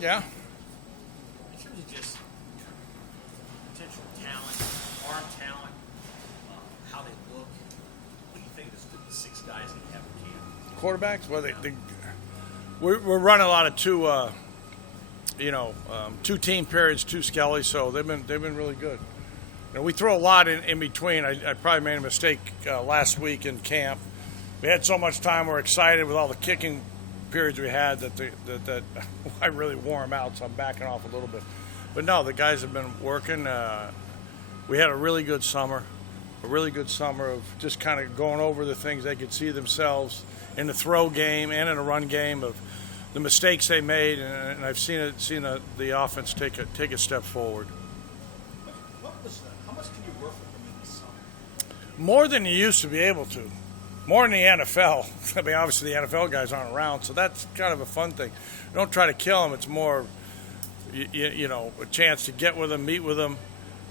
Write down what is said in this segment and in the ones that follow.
Yeah. In terms of just potential talent, arm talent, how they look, what do you think of the 6 guys that you have in camp? Quarterbacks? Well, we're running a lot of two team periods, 2 skellies, so they've been really good. We throw a lot in between. I probably made a mistake last week in camp. We had so much time. We're excited with all the kicking periods we had that I really wore them out, so I'm backing off a little bit. But no, the guys have been working. We had a really good summer of just kind of going over the things they could see themselves in the throw game and in the run game, of the mistakes they made, and I've seen the offense take a step forward. How much can you work with them in the summer? More than you used to be able to. More in the NFL. I mean, obviously the NFL guys aren't around, so that's kind of a fun thing. Don't try to kill them. It's more, a chance to get with them, meet with them,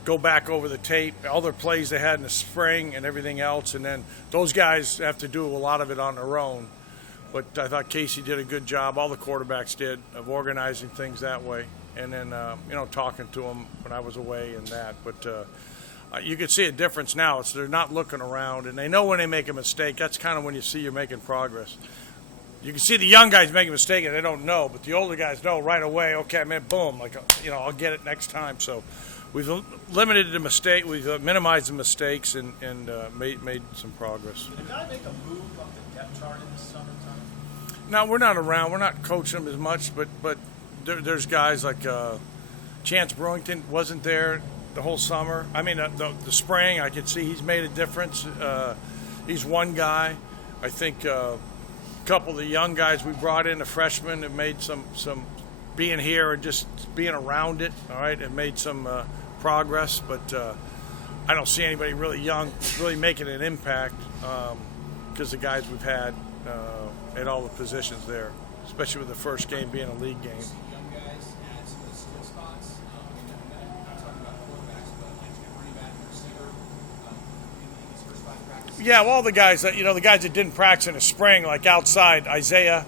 go back over the tape, all their plays they had in the spring and everything else, and then those guys have to do a lot of it on their own. But I thought Casey did a good job, all the quarterbacks did, of organizing things that way, and then, talking to them when I was away and that. But you can see a difference now. They're not looking around, and they know when they make a mistake. That's kind of when you see you're making progress. You can see the young guys make a mistake and they don't know, but the older guys know right away, okay, man, boom, I'll get it next time. So we've limited the mistake, we've minimized the mistakes and made some progress. Did a guy make a move up the depth chart in the summertime? No, we're not around. We're not coaching them as much, but there's guys like Chance Brewington wasn't there the whole summer. I mean, the spring, I could see he's made a difference. He's one guy. I think a couple of the young guys we brought in, the freshmen, have made some being here and just being around it, all right, have made some progress. But I don't see anybody really young really making an impact because the guys we've had at all the positions there, especially with the first game being a league game. Young guys add some of the skill spots. I'm not talking about quarterbacks, but like running back and receiver in these first 5 practices. Yeah, well, the guys that didn't practice in the spring, like outside, Isaiah,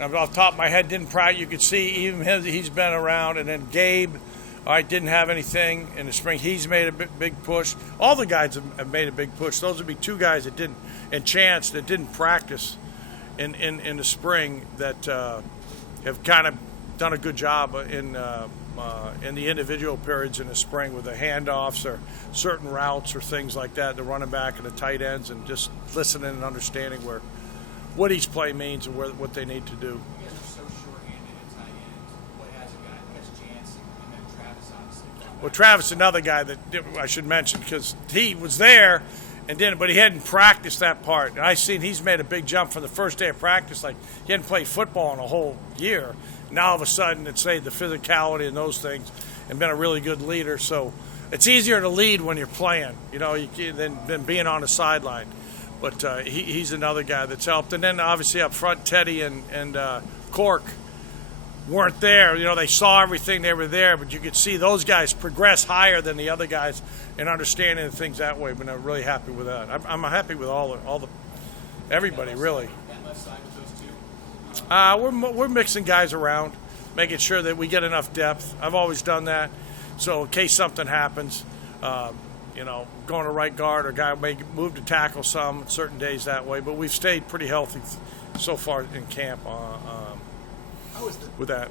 off the top of my head, didn't practice. You could see even him, he's been around. And then Gabe, all right, didn't have anything in the spring. He's made a big push. All the guys have made a big push. Those would be 2 guys that didn't, and Chance, that didn't practice in the spring, that have kind of done a good job in the individual periods in the spring with the handoffs or certain routes or things like that, the running back and the tight ends, and just listening and understanding what each play means and what they need to do. You guys are so short-handed at tight end. What has a guy? That's Chance and then Travis, obviously. Well, Travis, another guy that I should mention, because he was there but he hadn't practiced that part. And I seen he's made a big jump from the first day of practice. Like, he hadn't played football in a whole year. Now all of a sudden, it's the physicality and those things, and been a really good leader. So it's easier to lead when you're playing, than being on the sideline. But he's another guy that's helped. And then obviously up front, Teddy and Cork weren't there. They saw everything, they were there, but you could see those guys progress higher than the other guys in understanding the things that way. But I'm really happy with that. I'm happy with everybody, really. That left side with those 2? We're mixing guys around, making sure that we get enough depth. I've always done that. So in case something happens, going to right guard, or guy may move to tackle some certain days that way. But we've stayed pretty healthy so far in camp with that.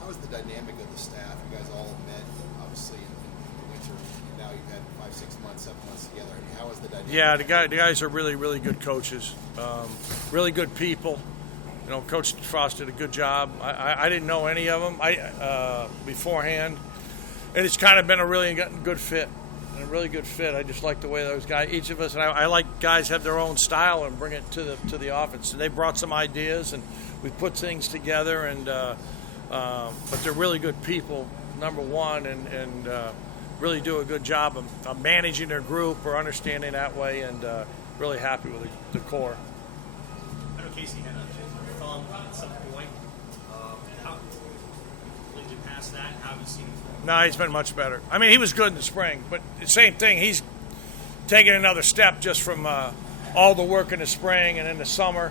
How is the dynamic of the staff? You guys all met, obviously, in the winter. Now you've had 5, 6 months, 7 months together. I mean, how is the dynamic? Yeah, the guys are really, really good coaches, really good people. Coach Frost did a good job. I didn't know any of them beforehand, and it's kind of been a really good fit. A really good fit. I just like the way those guys, each of us, and I like guys have their own style and bring it to the offense. And they brought some ideas, and we put things together. And but they're really good people, number one, and really do a good job of managing their group or understanding that way. And really happy with the core. I know Casey had a thumb at some point. How did you pass that? How have you seen him? No, he's been much better. I mean, he was good in the spring, but the same thing. He's taken another step just from all the work in the spring and in the summer.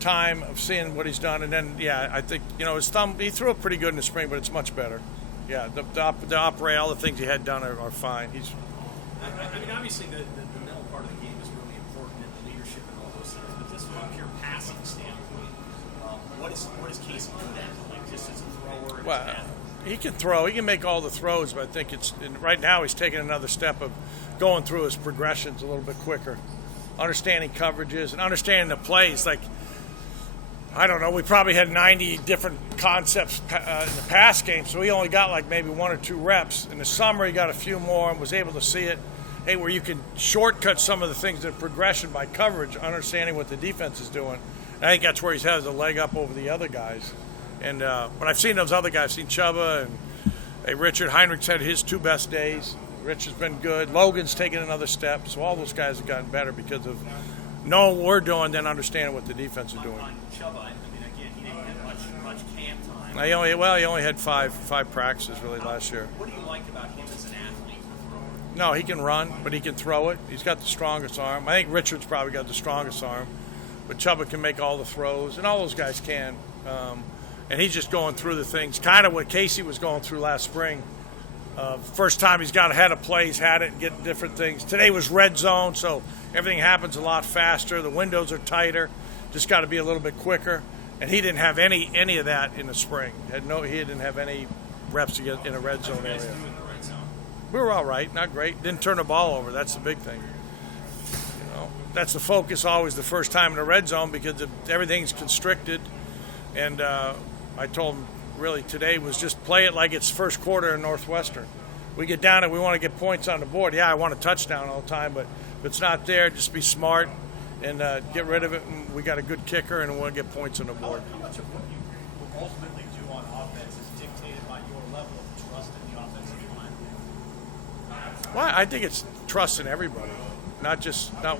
time of seeing what he's done, and then I think his thumb. He threw it pretty good in the spring, but it's much better. Yeah, the opera, all the things he had done are fine. I mean, obviously the mental part of the game is really important, and the leadership and all those things. But just from a pure passing standpoint, what is Casey good at? Like just as a thrower. And Well, he can throw. He can make all the throws, but I think right now he's taking another step of going through his progressions a little bit quicker, understanding coverages and understanding the plays. Like, I don't know, we probably had 90 different concepts in the pass game, so he only got like maybe 1 or 2 reps. In the summer, he got a few more and was able to see it. Hey, where you can shortcut some of the things in progression by coverage, understanding what the defense is doing. And I think that's where he's had a leg up over the other guys. And but I've seen those other guys. I've seen Chuba and Richard. Heinrich's had his 2 best days. Rich has been good. Logan's taken another step. So all those guys have gotten better because of knowing what we're doing, then understanding what the defense is doing. on Chuba, I mean, again, he didn't get much camp time. He only had five practices really last year. What do you like about him as an athlete, a thrower? No, he can run, but he can throw it. He's got the strongest arm. I think Richard's probably got the strongest arm, but Chuba can make all the throws, and all those guys can. And he's just going through the things, kind of what Casey was going through last spring. First time he's got ahead of plays, had it, get different things. Today was red zone, so everything happens a lot faster. The windows are tighter. Just got to be a little bit quicker. And he didn't have any of that in the spring. He didn't have any reps to get in a red zone area. We were all right, not great. Didn't turn the ball over. That's the big thing. That's the focus always the first time in the red zone because everything's constricted. And I told him really today was just play it like it's first quarter in Northwestern. We get down and we want to get points on the board. Yeah, I want a touchdown all the time, but if it's not there, just be smart and get rid of it. And we got a good kicker and we want to get points on the board. How much of what you will ultimately do on offense is dictated by your level of trust in the offensive line? Well, I think it's trust in everybody, not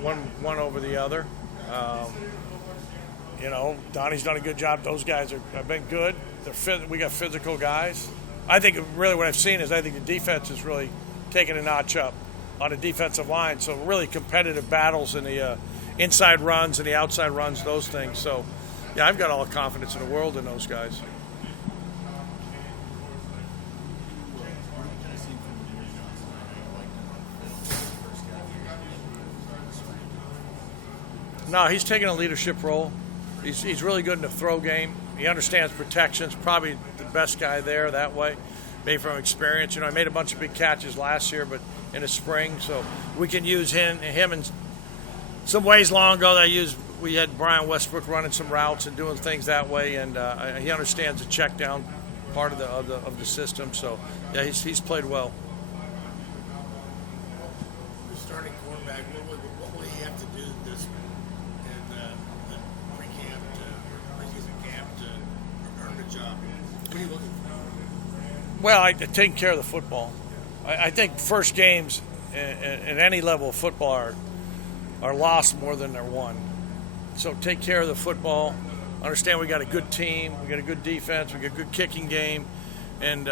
one over the other. Donnie's done a good job. Those guys have been good. We got physical guys. I think really what I've seen is I think the defense is really taking a notch up on the defensive line. So really competitive battles in the inside runs and the outside runs, those things. So, yeah, I've got all the confidence in the world in those guys. No, he's taking a leadership role. He's really good in the throw game. He understands protections, probably the best guy there that way, maybe from experience. I made a bunch of big catches last year, but in the spring, so we can use him in some ways. Long ago, we had Brian Westbrook running some routes and doing things that way, and he understands the check down part of the system. So, yeah, he's played well. The starting quarterback, what will he have to do this in the pre-camp preseason camp to earn the job? What are you looking for? Well, taking care of the football. I think first games at any level of football are lost more than they're won. So take care of the football. Understand we got a good team, we got a good defense, we got a good kicking game, and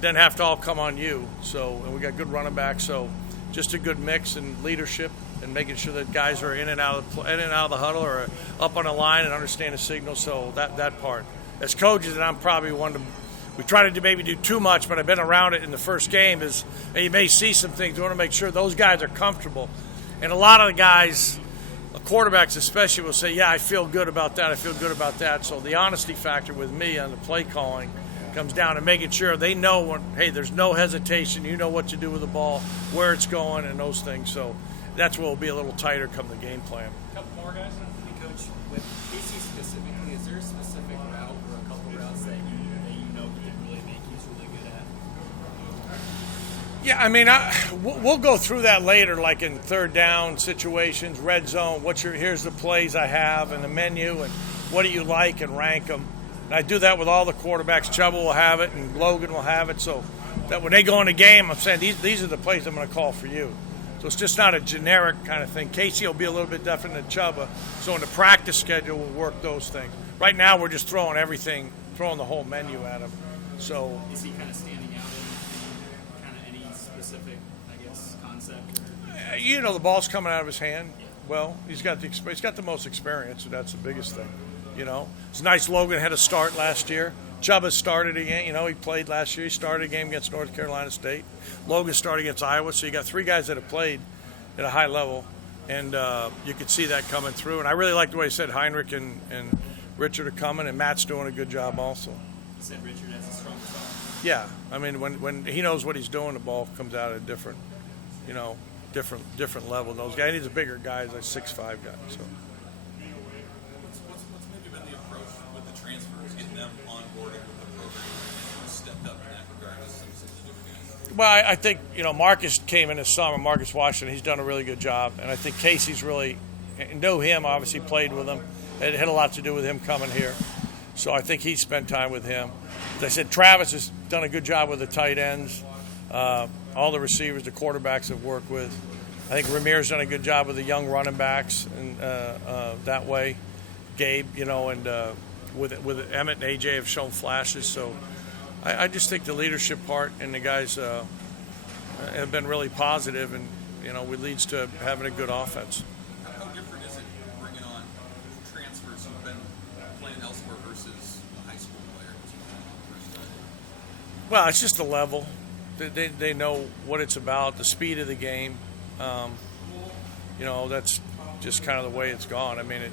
then have to all come on you. And we got good running backs. So just a good mix and leadership and making sure that guys are in and out of the huddle or up on the line and understand the signal. So that part. As coaches, and I'm probably one of we try to maybe do too much, but I've been around it in the first game. And you may see some things. We want to make sure those guys are comfortable. And a lot of the guys, quarterbacks especially, will say, yeah, I feel good about that. I feel good about that. So the honesty factor with me on the play calling comes down to making sure they know hey, there's no hesitation. You know what to do with the ball, where it's going, and those things. So that's what will be a little tighter come the game plan. A couple more guys. Coach, with Casey specifically, is there a specific route or a couple routes that you know he can really make he's really good at? Yeah, I mean, we'll go through that later, like in third down situations, red zone. Here's the plays I have and the menu, and what do you like, and rank them. And I do that with all the quarterbacks. Chuba will have it, and Logan will have it. So that when they go in the game, I'm saying these are the plays I'm going to call for you. So it's just not a generic kind of thing. Casey will be a little bit different than Chuba. So in the practice schedule, we'll work those things. Right now, we're just throwing the whole menu at him. So is he kind of standing out in kind of any specific, I guess, concept? the ball's coming out of his hand. Well, he's got the most experience, and that's the biggest thing. You know, it's nice. Logan had a start last year. Chuba started again. You know, he played last year. He started a game against North Carolina State. Logan started against Iowa. So you got 3 guys that have played at a high level, and you could see that coming through. And I really like the way he said Heinrich and Richard are coming, and Matt's doing a good job also. You said Richard has a strong arm. Yeah, I mean, when he knows what he's doing, the ball comes out at a different, different level. Those guys, he's a bigger guy, he's like 6'5" guy. So. What's maybe been the approach with the transfers, getting them onboarded with the program, and stepped up in that regard as some of the different guys? Well, I think Marcus came in this summer. Marcus Washington, he's done a really good job, and I think Casey's really know him. Obviously, played with him. It had a lot to do with him coming here, so I think he spent time with him. As I said, Travis has done a good job with the tight ends. All the receivers, the quarterbacks have worked with. I think Ramir's done a good job with the young running backs, and that way, Gabe, and with Emmett and AJ have shown flashes. So I just think the leadership part and the guys have been really positive, and it leads to having a good offense. How different is it bringing on transfers who've been playing elsewhere versus a high school player? Well, it's just a level. They know what it's about, the speed of the game. That's just kind of the way it's gone. I mean, it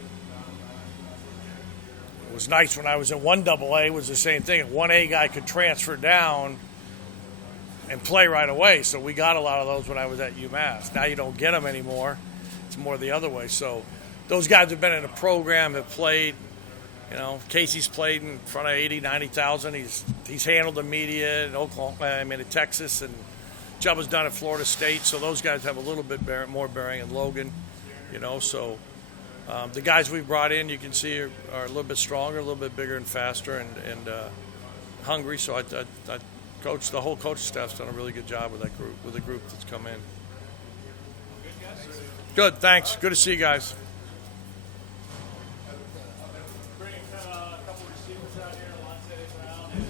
was nice when I was in 1AA. It was the same thing. A 1A guy could transfer down and play right away. So we got a lot of those when I was at UMass. Now you don't get them anymore. It's more the other way. So those guys have been in a program, have played. Casey's played in front of 80, 90,000. He's handled the media in Oklahoma, at Texas, and Chuba's done at Florida State. So those guys have a little bit more bearing. And Logan, So the guys we've brought in, you can see, are a little bit stronger, a little bit bigger and faster, and hungry. So the whole coaching staff's done a really good job with that group, with the group that's come in. Good, thanks. Good to see you guys. Bringing a couple receivers out here, Alontae Brown and